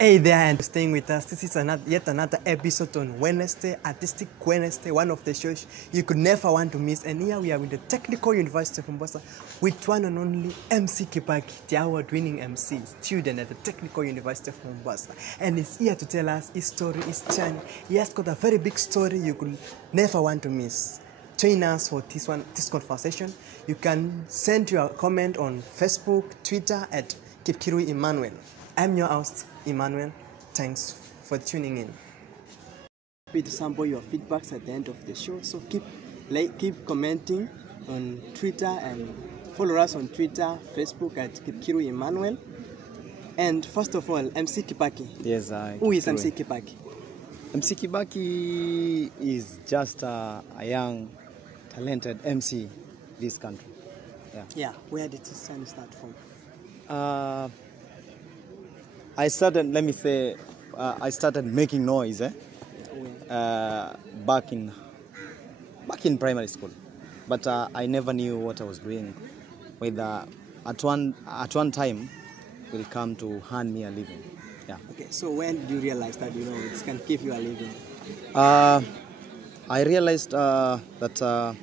Hey there, and staying with us. This is yet another episode on Wednesday, Artistic Wednesday, one of the shows you could never want to miss. And here we are with the Technical University of Mombasa with one and only MC Kipaki, the award-winning MC, student at the Technical University of Mombasa. And he's here to tell us his story, his journey. He has got a very big story you could never want to miss. Join us for this conversation. You can send your comment on Facebook, Twitter at Kipkirui Emmanuel. I'm your host, Emmanuel. Thanks for tuning in. Happy to sample your feedbacks at the end of the show. So keep commenting on Twitter and follow us on Twitter, Facebook at Kipkirui Emmanuel. And first of all, MC Kipaki. Yes, Who is MC Kipaki? MC Kipaki is just a young, talented MC in this country. Yeah. Where did this start from? I started making noise back in primary school, but I never knew what I was doing. Whether at one time will come to hand me a living. Yeah. Okay. So when did you realize that it can give you a living? I realized that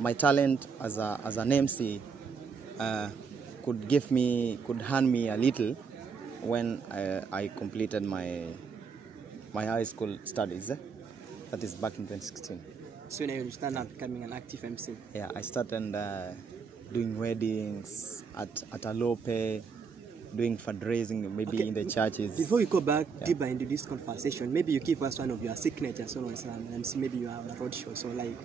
my talent as an MC could hand me a little when I completed my high school studies. That is back in 2016. So now you started becoming an active MC? Yeah, I started doing weddings at a low pay, doing fundraising maybe in the churches. Before you go back deeper into this conversation, maybe you give us one of your signatures as an MC. Maybe you have a road show, so let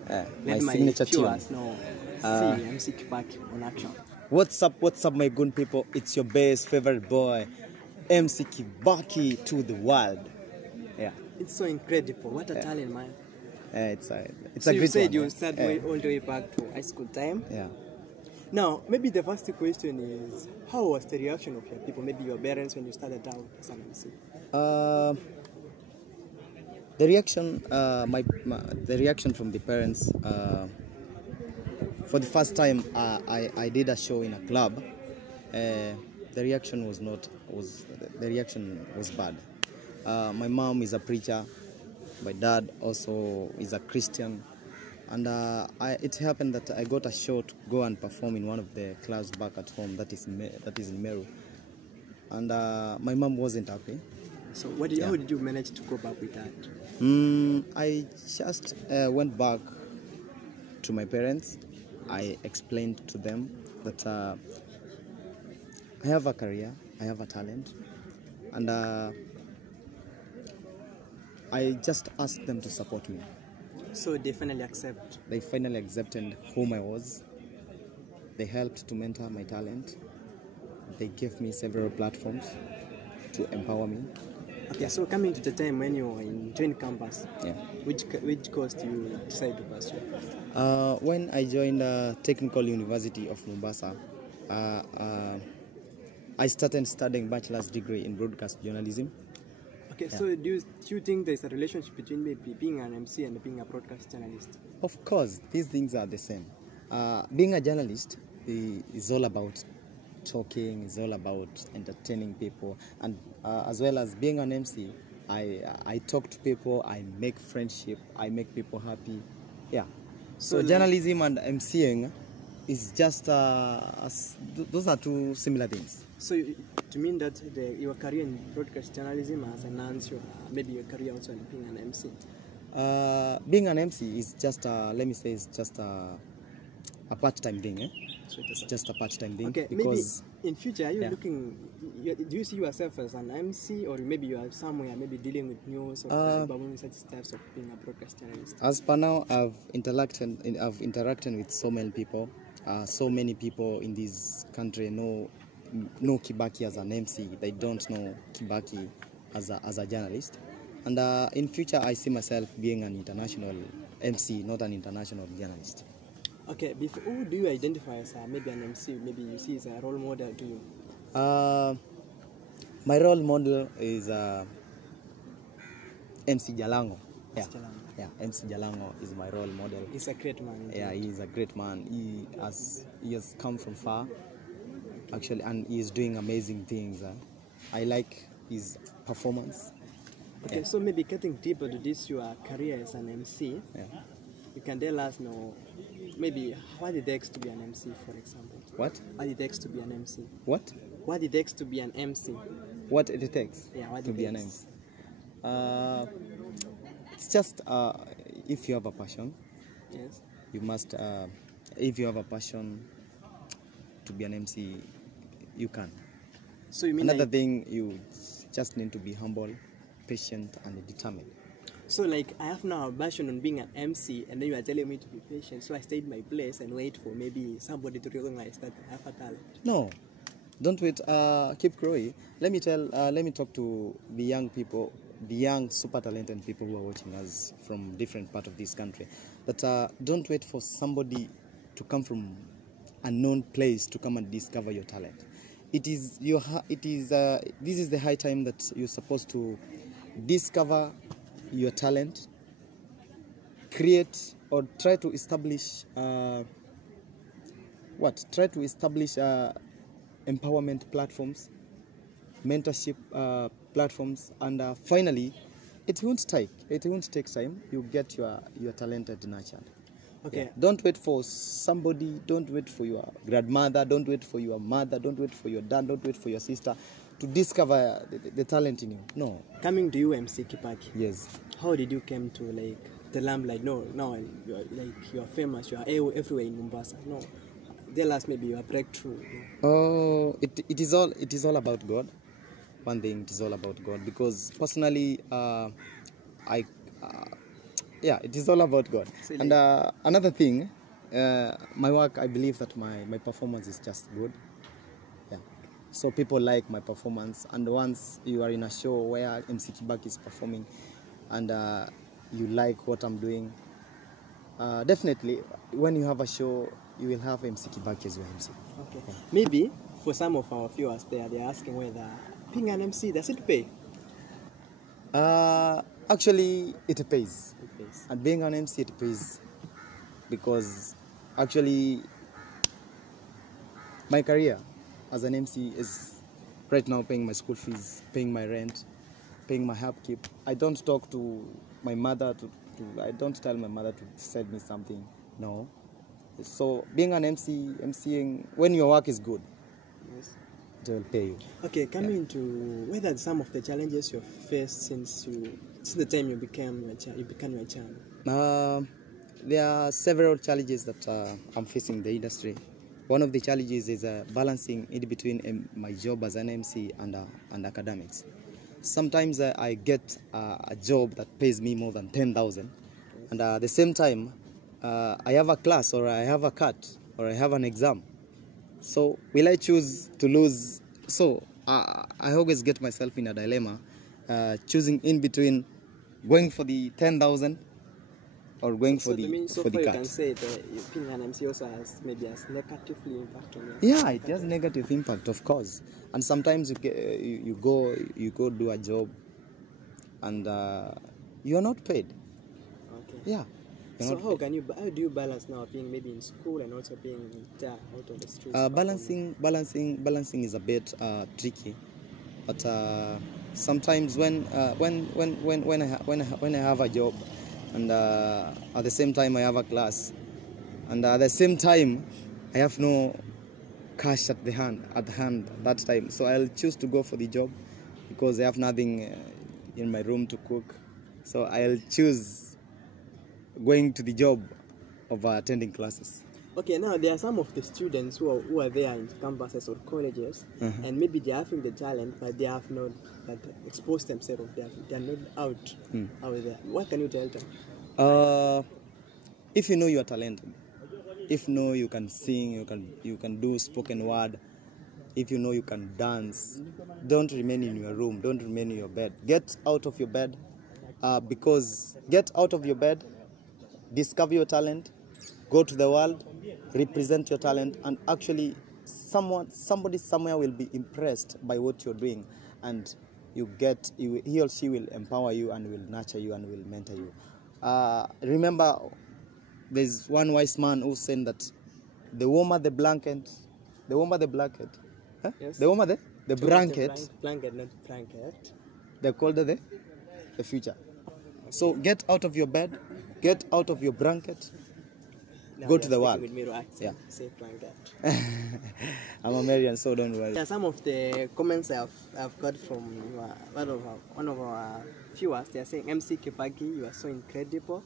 my signature viewers know. See MC Kipaki on action. What's up, my good people? It's your best favorite boy, MC Kipaki to the world. Yeah. It's so incredible. What a talent, man. It's a so great you said one, you started all the way back to high school time. Yeah. Now, maybe the first question is, how was the reaction of your people, maybe your parents, when you started out as an MC? The reaction, the reaction from the parents. For the first time, I did a show in a club. The reaction was bad. My mom is a preacher. My dad also is a Christian. And it happened that I got a show to go and perform in one of the clubs back at home, that is in Meru. And my mom wasn't happy. So how did you manage to go back with that? I just went back to my parents. I explained to them that I have a career, I have a talent, and I just asked them to support me. So they finally accept? They finally accepted whom I was. They helped to mentor my talent. They gave me several platforms to empower me. Okay, so coming to the time when you were in joint campus, which course do you decide to pursue? When I joined Technical University of Mombasa, I started studying bachelor's degree in broadcast journalism. Okay, so do you think there's a relationship between maybe being an MC and being a broadcast journalist? Of course, these things are the same. Being a journalist is all about talking, is all about entertaining people, and as well as being an MC, I talk to people, I make friendship, I make people happy. Yeah. So journalism and MCing is just those are two similar things. So you mean that your career in broadcast journalism has enhanced maybe your career also in being an MC? Being an MC is just let me say, it's just a part-time thing. So it's just a part-time thing. Okay, because maybe in future are you looking? Do you see yourself as an MC, or maybe you are somewhere maybe dealing with news or such types of being a broadcast journalist? As per now, I've interacted with so many people. So many people in this country know Kipaki as an MC. They don't know Kipaki as a journalist. And in future, I see myself being an international MC, not an international journalist. Okay, who do you identify as maybe an MC? Maybe you see as a role model to you? My role model is MC Jalango. Yeah, MC Jalango is my role model. He's a great man. Yeah, he is a great man. He has come from far, actually, and he is doing amazing things. I like is performance. Okay, Yeah. so maybe getting deeper to this, your career as an MC, Yeah. you can tell us now, maybe what it takes to be an MC, for example. What? What it takes to be an MC. What? What it takes to be an MC. What it takes Yeah, what to it be an takes. MC. It's just if you have a passion, Yes. you must. If you have a passion to be an MC, you can. So you mean Another like, thing, you just need to be humble, patient, and determined. so like I have now a passion on being an MC, and then you are telling me to be patient, so I stay in my place and wait for maybe somebody to recognize that I have a talent. No, don't wait. Kipkirui, let me talk to the young people, the young super talented people who are watching us from different part of this country. That don't wait for somebody to come from a known place to come and discover your talent. It is this is the high time that you're supposed to discover your talent, create or try to establish empowerment platforms, mentorship platforms, and finally, it won't take time. You get your talented nurtured. Okay. Yeah. Don't wait for somebody. Don't wait for your grandmother. Don't wait for your mother. Don't wait for your dad. Don't wait for your sister to discover the talent in you. No. Coming to you, MC Kipaki. Yes. How did you come to like the lamp? Like no, you're famous. You are everywhere in Mombasa. No, tell us maybe your breakthrough. Oh, it is all about God. One thing, it is all about God, because personally, it is all about God. So And another thing, my work, I believe that my performance is just good. Yeah. So people like my performance, and once you are in a show where MC Kibaki is performing, and you like what I'm doing, definitely when you have a show, you will have MC Kibaki as your MC. Okay. Yeah. Maybe for some of our viewers there, they're asking whether being an MC, does it pay? Actually, it pays. It pays. And being an MC, it pays, because actually my career as an MC is right now paying my school fees, paying my rent, paying my upkeep. I don't talk to my mother I don't tell my mother to send me something. No. So being an MC, MCing, when your work is good, Yes. they will pay you. Okay, coming to whether some of the challenges you've faced since the time you became your channel. There are several challenges that I'm facing in the industry. One of the challenges is balancing in between my job as an MC and academics. Sometimes I get a job that pays me more than 10,000, and at the same time I have a class, or I have a cut, or I have an exam. So will I choose to lose? So I always get myself in a dilemma, choosing in between going for the 10,000 or going for the cut. You can say that being an MC also has negatively impact on you. Yeah, it has negative impact, of course. And sometimes you go do a job, and you are not paid. Okay. Yeah. So how do you balance now being maybe in school and also being there out on the streets? Balancing is a bit tricky, but sometimes when I have a job, and at the same time I have a class, and at the same time I have no cash at hand that time, so I'll choose to go for the job, because I have nothing in my room to cook, so I'll choose going to the job of attending classes. Okay, now there are some of the students who are there in campuses or colleges, and maybe they are having the talent, but they have not exposed themselves. They are not out there. What can you tell them? If you know you are talented, if you know you can sing, you can do spoken word, if you know you can dance, don't remain in your room, don't remain in your bed. Get out of your bed, because get out of your bed, discover your talent, go to the world, represent your talent, and actually somebody somewhere will be impressed by what you're doing, and he or she will empower you and will nurture you and will mentor you. Remember, there's one wise man who said that the warmer the blanket, huh? Yes. The warmer the blanket. Blanket, not blanket. They call it the future. So get out of your bed, get out of your blanket, Now go you to are the speaking world. with Miro accent. Yeah. Say blanket. I'm American, so don't worry. Yeah, some of the comments I've got from one of our viewers, they are saying, MC Kipagi, you are so incredible.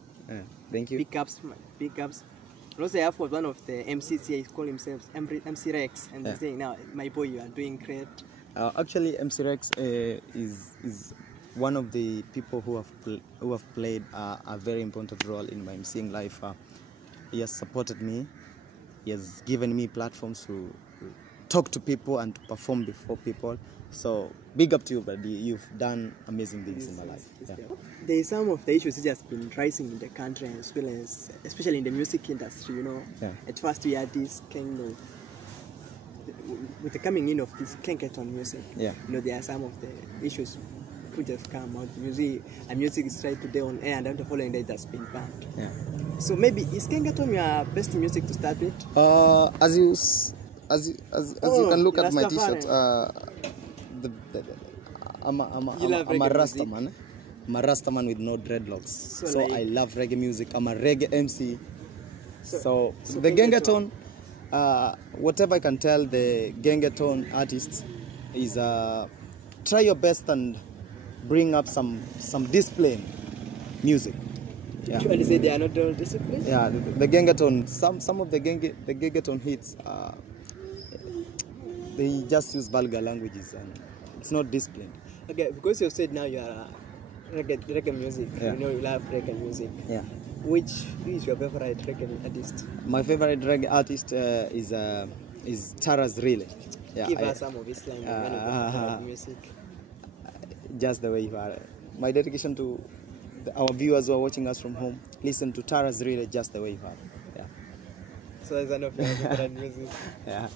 Thank you. Big ups. And also, I have got one of the MCs here, he calls himself MC Rex, and they're saying, now, my boy, you are doing great. Actually, MC Rex is one of the people who have played a very important role in my MCing life. He has supported me. He has given me platforms to talk to people and to perform before people. So big up to you, buddy. You've done amazing things in my life. Yeah. There is some of the issues that has been rising in the country, as well as, especially in the music industry. You know, at first we had this kind of, with the coming in of this Kenketon music. Yeah. You know, there are some of the issues which have come out. Music is tried today on air, and then the following day it has been banned. Yeah. So maybe is Kenketon your best music to start with? As you can look at my T-shirt, I'm a Rasta man. I'm a Rasta man with no dreadlocks. So like, I love reggae music. I'm a reggae MC. So the Gengeton, whatever I can tell the Gengeton artists is try your best and bring up some discipline music. Yeah. You say they are not all disciplined? Yeah, the Gengeton, some of the Gengeton hits, they just use vulgar languages and it's not disciplined. Okay, because you said now you are reggae music. Yeah. You know you love reggae music. Yeah. Which is your favorite reggae artist? My favorite reggae artist is Taras Rile. Yeah, Give us some of his line of music. Just the way you are. My dedication to our viewers who are watching us from home, listen to Taras Rile just the way you are. Yeah. So that's enough of your favorite music. Yeah.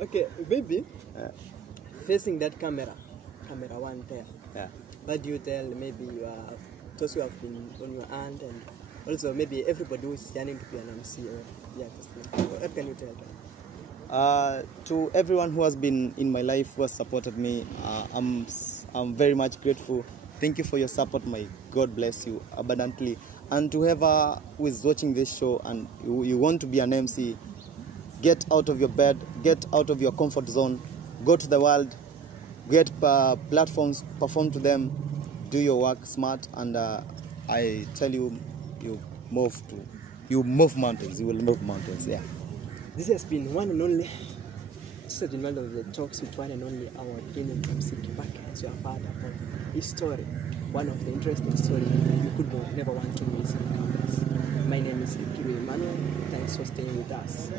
Okay, baby. Facing that camera one there. Yeah. What do you tell maybe those who have been on your hand, and also maybe everybody who is yearning to be an MC or the artist? What can you tell them? To everyone who has been in my life, who has supported me, I'm very much grateful. Thank you for your support. May God bless you abundantly. And to whoever who is watching this show and you want to be an MC, get out of your bed, get out of your comfort zone, go to the world, get platforms, perform to them, do your work smart, and I tell you, you move mountains. You will move mountains. Yeah. This has been one and only. This has been one of the talks with one and only our beginning MC Kipaki, as you have heard about his story. One of the interesting stories you could never want to miss in campus. My name is Kipkirui Emmanuel. Thanks for staying with us.